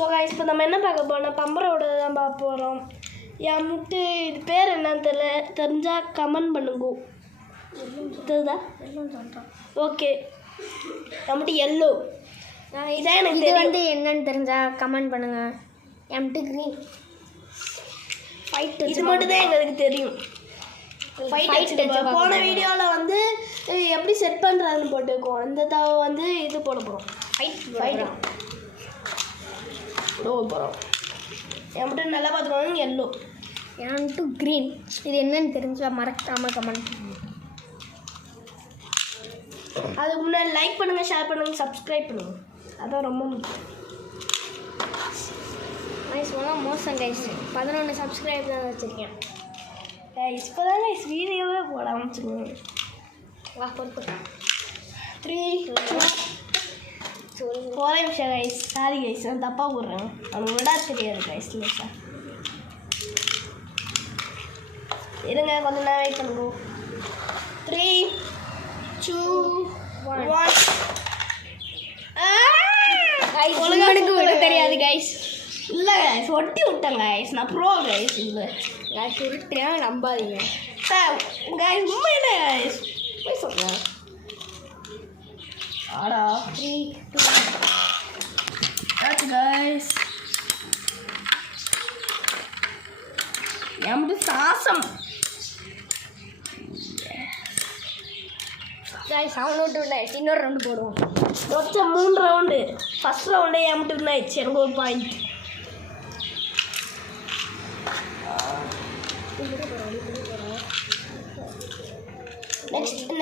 So guys இப்போ நம்ம என்ன பார்க்க போறோம்னா பம்பரோட தான் பார்க்க போகிறோம். என் முட்டு இது பேர் என்னன்னு தெரிஞ்சால் கமெண்ட் பண்ணுங்க. தெரியுதா? ஓகே, நம்மட்டு எல்லோ. இதான் எனக்கு இது வந்து என்னன்னு தெரிஞ்சால் கமெண்ட் பண்ணுங்கள். எம்ட்டு க்ரீன் ஃபைட் இது மட்டும் தான் எங்களுக்கு தெரியும். போன வீடியோவில் வந்து எப்படி செட் பண்ணுறதுன்னு போட்டுருக்கோம். இந்த தவை வந்து இது போட போகிறோம். ஃபைட் போகிறோம். என்கிட்ட நல்லா பார்த்துக்கோங்க. எல்லோ எம்ட்டு க்ரீன் இது என்னன்னு தெரிஞ்சால் மறக்காமல் கமெண்ட் பண்ணுங்கள். அதுக்கு முன்னாடி லைக் பண்ணுங்கள், ஷேர் பண்ணுங்கள், சப்ஸ்கிரைப் பண்ணுங்கள். அதான் ரொம்ப முக்கியம். கைஸ் ஒன்றும் மோசம் கைஸ் 11 சப்ஸ்கிரைப் தான் வச்சுருக்கேன். இப்போ தான் கைஸ் வீடியோவே போட ஆரம்பிச்சுக்கோங்க. வா பொறுப்பு 3 2 ஒரே நிமிஷம் கைஸ். சாரி கைஸ், நான் தப்பாக போடுறேன். அவனுக்கு விட தெரியாது கைஸ். சார் இருங்க, கொஞ்சம் நேரம் வெயிட் பண்ணுங்க. 3 2 1 ஒழுங்கானுக்கு விட தெரியாது கைஸ். இல்லை கைஸ், ஒட்டி விட்டேன் கைஸ். நான் ப்ரோ கைஸ். இல்லை கைஸ் உருட்டுறேன், நம்பாதீங்க சார் கைஸ். உண்மையில கைஸ் போய் சொல்கிறேன். ஆடா 3 2 that's guys. எம்டி சாசம் கைஸ் அவன் விட்டு நைஸ். இன்னொரு ரவுண்டு போடுவோம். மொத்தம் 3 ரவுண்டு. ஃபர்ஸ்ட் ரவுண்டே எம்டி நைஸ். எனக்கு ஒரு point.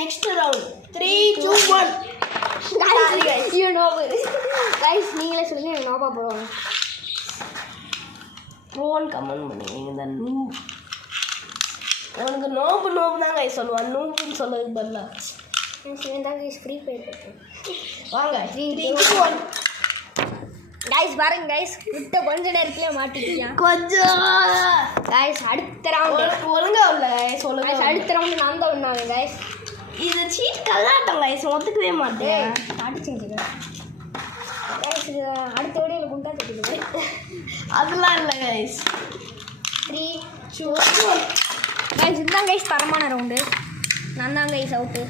Next round 3 2 1 guys you know guys நீங்களே சொல்லுங்க. எனக்கு நோபா போடுவாங்க. ப்ரோன் கமெண்ட் பண்ணுவீங்க. இந்த நூப் அவனுக்கு நோபு தான் கைஸ் சொல்லுவான். நூப்புன்னு சொல்லுறது பதிலா தான் கைஸ் ஃப்ரீ ஃபயர் போட்டேன். வாங்க 3 2 1 கைஸ் பாருங்க கைஸ் விட்ட கொஞ்ச நேரத்துலேயே மாட்டிக்கிட்டான். கொஞ்சம் கைஸ் அடுத்த ரவுண்டு ஒழுங்கா இல்லை கைஸ். ஒழுங்கா கைஸ் அடுத்த ரவுண்டு நான் தான் ஒன்றாங்க கைஸ். இது சீட் கல்லாட்டம் கைஸ். ஒத்துக்கவே மாட்டேன். அடிச்சுங்க கைஸ். அடுத்த வீடியோவில் குண்டா தட்டிடுது. அதெல்லாம் இல்லை கைஸ். 3 2 1 கைஸ் இதுதான் கைஸ் தரமான ரவுண்டு. நான் தான் கைஸ் அவுட்டு.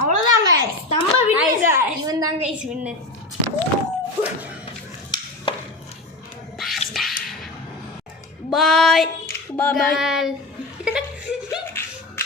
அவ்வளோதான் கைஸ். நம்ம வின்னு. இவன் தான் கைஸ் வின்னு. பாய் பாய்.